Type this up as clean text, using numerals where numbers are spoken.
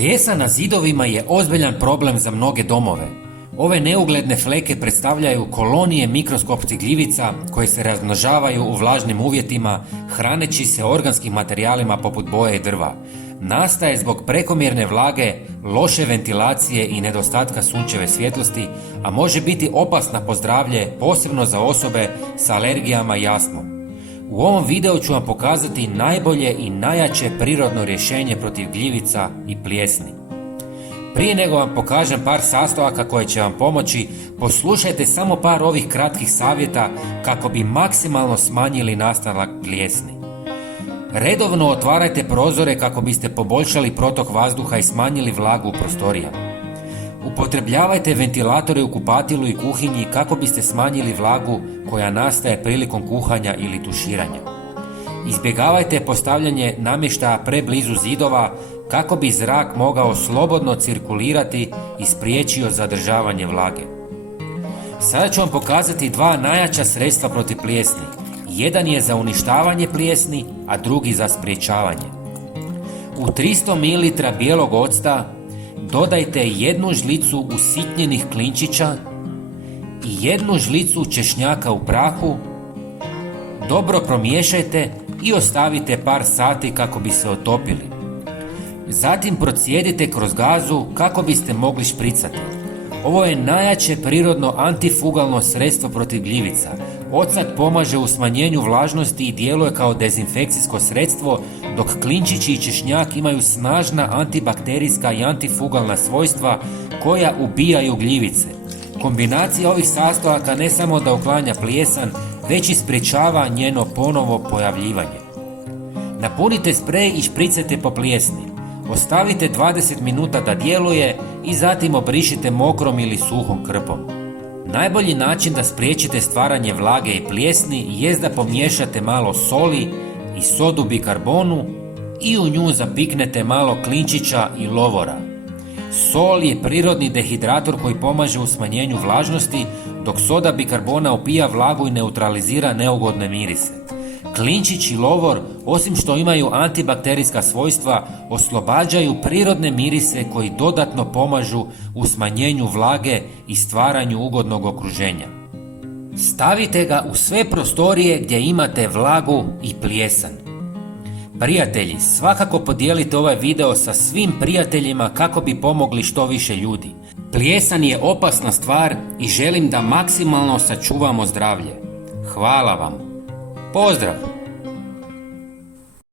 Plijesan na zidovima je ozbiljan problem za mnoge domove. Ove neugledne fleke predstavljaju kolonije mikroskopskih gljivica koje se razmnožavaju u vlažnim uvjetima, hraneći se organskim materijalima poput boje i drva. Nastaje zbog prekomjerne vlage, loše ventilacije i nedostatka sunčeve svjetlosti, a može biti opasna po zdravlje, posebno za osobe s alergijama i astmom. U ovom videu ću vam pokazati najbolje i najjače prirodno rješenje protiv gljivica i plijesni. Prije nego vam pokažem par sastojaka koje će vam pomoći, poslušajte samo par ovih kratkih savjeta kako bi maksimalno smanjili nastanak plijesni. Redovno otvarajte prozore kako biste poboljšali protok vazduha i smanjili vlagu u prostorijama. Upotrebljavajte ventilatore u kupatilu i kuhinji kako biste smanjili vlagu koja nastaje prilikom kuhanja ili tuširanja. Izbjegavajte postavljanje namještaja preblizu zidova kako bi zrak mogao slobodno cirkulirati i spriječio zadržavanje vlage. Sada ću vam pokazati dva najjača sredstva protiv plijesni. Jedan je za uništavanje plijesni, a drugi za spriječavanje. U 300 ml bijelog octa dodajte 1 žlicu usitnjenih klinčića i 1 žlicu češnjaka u prahu. Dobro promiješajte i ostavite par sati kako bi se otopili. Zatim procijedite kroz gazu kako biste mogli špricati. Ovo je najjače prirodno antifugalno sredstvo protiv gljivica. Ocat pomaže u smanjenju vlažnosti i djeluje kao dezinfekcijsko sredstvo, dok klinčići i češnjak imaju snažna antibakterijska i antifugalna svojstva koja ubijaju gljivice. Kombinacija ovih sastojaka ne samo da uklanja plijesan, već i sprječava njeno ponovo pojavljivanje. Napunite sprej i špricajte po plijesni. Ostavite 20 minuta da djeluje i zatim obrišite mokrom ili suhom krpom. Najbolji način da spriječite stvaranje vlage i plijesni jest da pomiješate malo soli i sodu bikarbonu i u nju zapiknete malo klinčića i lovora. Sol je prirodni dehidrator koji pomaže u smanjenju vlažnosti, dok soda bikarbona upija vlagu i neutralizira neugodne mirise. Klinčić i lovor, osim što imaju antibakterijska svojstva, oslobađaju prirodne mirise koji dodatno pomažu u smanjenju vlage i stvaranju ugodnog okruženja. Stavite ga u sve prostorije gdje imate vlagu i plijesan. Prijatelji, svakako podijelite ovaj video sa svim prijateljima kako bi pomogli što više ljudi. Plijesan je opasna stvar i želim da maksimalno sačuvamo zdravlje. Hvala vam. Pozdrav!